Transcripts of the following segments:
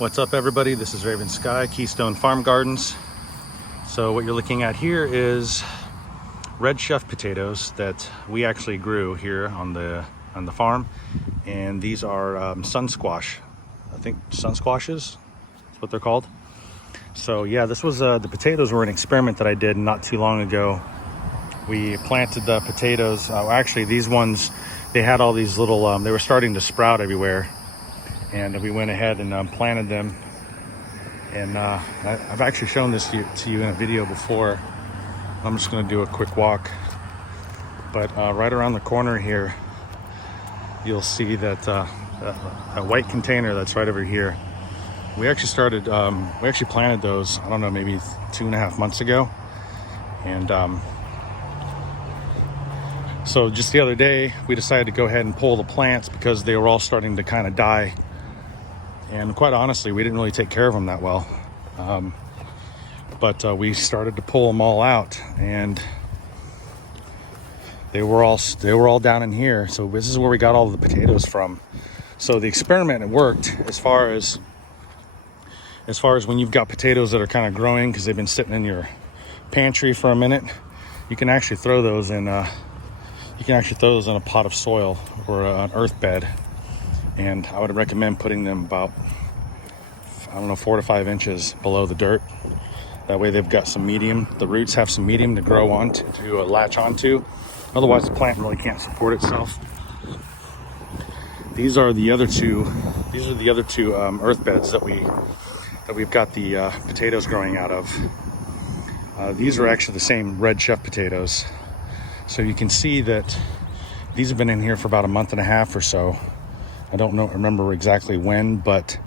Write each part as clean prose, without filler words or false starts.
What's up, everybody? This is RavenSky, Keystone Farm Gardens. So what you're looking at here is red chef potatoes that we actually grew here on the farm, and these are sun squash. I think sun squashes, that's what they're called. So yeah, this was the potatoes were an experiment that I did not too long ago. We planted the potatoes. Actually, these ones, they had all these little. They were starting to sprout everywhere. And we went ahead and planted them, and I've actually shown this to you in a video before. I'm just going to do a quick walk, but right around the corner here you'll see that a white container that's right over here, we actually planted those, I don't know, maybe 2.5 months ago. And so just the other day we decided to go ahead and pull the plants because they were all starting to kind of die. And quite honestly, we didn't really take care of them that well. But we started to pull them all out, and they were all down in here. So this is where we got all the potatoes from. So the experiment, it worked as far as when you've got potatoes that are kind of growing because they've been sitting in your pantry for a minute. You can actually throw those in a pot of soil or an earth bed. And I would recommend putting them about, 4 to 5 inches below the dirt. That way they've got some medium, the roots have some medium to grow onto, to latch onto. Otherwise the plant really can't support itself. These are the other two earth beds that we've got the potatoes growing out of. These are actually the same red chef potatoes. So you can see that these have been in here for about 1.5 months or so. I don't remember exactly when, but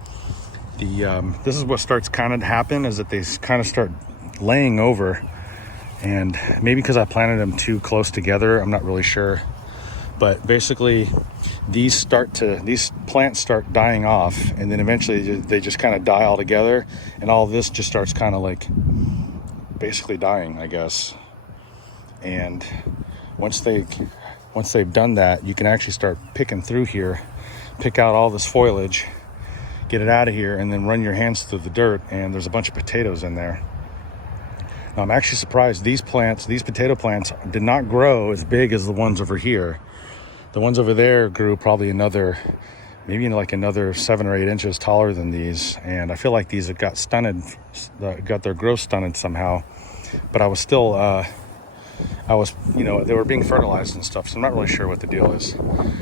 this is what starts kind of to happen, is that they kind of start laying over. And maybe because I planted them too close together, I'm not really sure. But basically, these plants start dying off, and then eventually they just kind of die all together, and all this just starts kind of like basically dying, I guess. And once they've done that, you can actually start picking through here. Pick out all this foliage, get it out of here, and then run your hands through the dirt, and there's a bunch of potatoes in there. Now, I'm actually surprised these potato plants did not grow as big as the ones over here. The ones over there grew probably maybe like another 7 or 8 inches taller than these, and I feel like these have got their growth stunted somehow. But I was still they were being fertilized and stuff, so I'm not really sure what the deal is.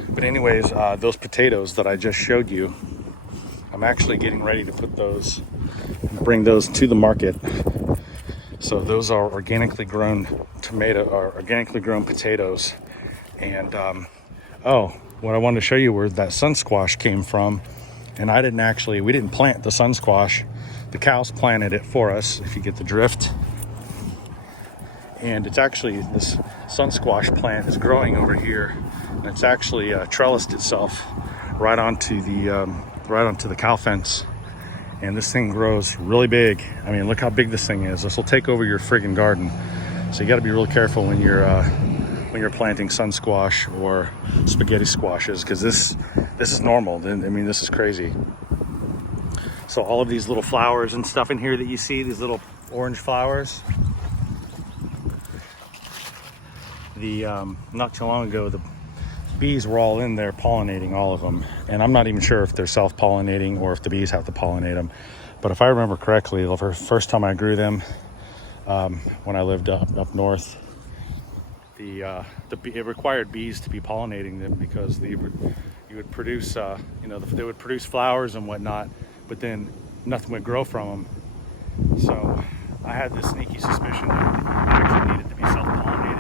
But anyways, those potatoes that I just showed you, I'm actually getting ready to bring those to the market. So those are organically grown potatoes. And what I wanted to show you where that sun squash came from. And we didn't plant the sun squash. The cows planted it for us, if you get the drift. And it's actually, this sun squash plant is growing over here, and it's actually trellised itself right onto the cow fence. And this thing grows really big. I mean, look how big this thing is. This will take over your friggin' garden. So you got to be really careful when you're planting sun squash or spaghetti squashes, because this is normal. I mean, this is crazy. So all of these little flowers and stuff in here that you see, these little orange flowers. Not too long ago, the bees were all in there pollinating all of them, and I'm not even sure if they're self-pollinating or if the bees have to pollinate them. But if I remember correctly, the first time I grew them, when I lived up north, it required bees to be pollinating them because you would produce they would produce flowers and whatnot, but then nothing would grow from them. So I had this sneaky suspicion that it actually needed to be self-pollinated.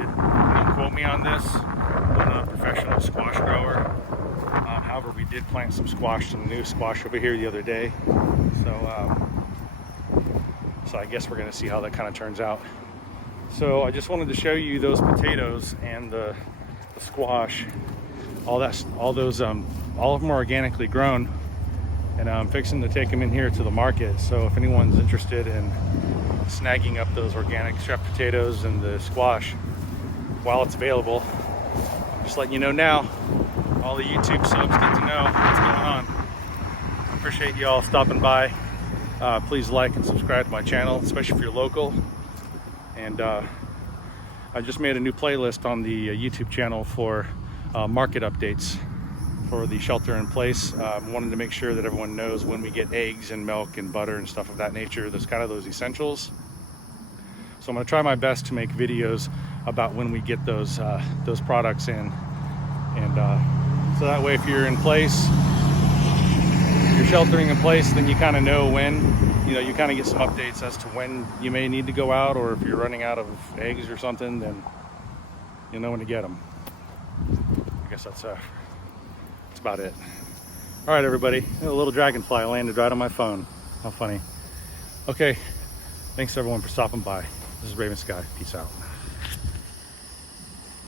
Don't quote me on this. I'm not a professional squash grower. However, we did plant some new squash over here the other day. So I guess we're going to see how that kind of turns out. So I just wanted to show you those potatoes and the squash. All of them are organically grown, and I'm fixing to take them in here to the market. So if anyone's interested in snagging up those organic chef potatoes and the squash while it's available, I'm just letting you know now. All the YouTube subs get to know what's going on. I appreciate appreciate you all stopping by. Please like and subscribe to my channel, especially if you're local. And I just made a new playlist on the YouTube channel for market updates for the shelter in place. Wanted to make sure that everyone knows when we get eggs and milk and butter and stuff of that nature. There's kind of those essentials. So I'm going to try my best to make videos about when we get those products in, and so that way if you're in place, you're sheltering in place, then you kind of know when, you kind of get some updates as to when you may need to go out, or if you're running out of eggs or something, then you know when to get them. I guess that's about it. All right, everybody, a little dragonfly landed right on my phone. How funny. Okay, thanks everyone for stopping by. This is Raven Sky. Peace out.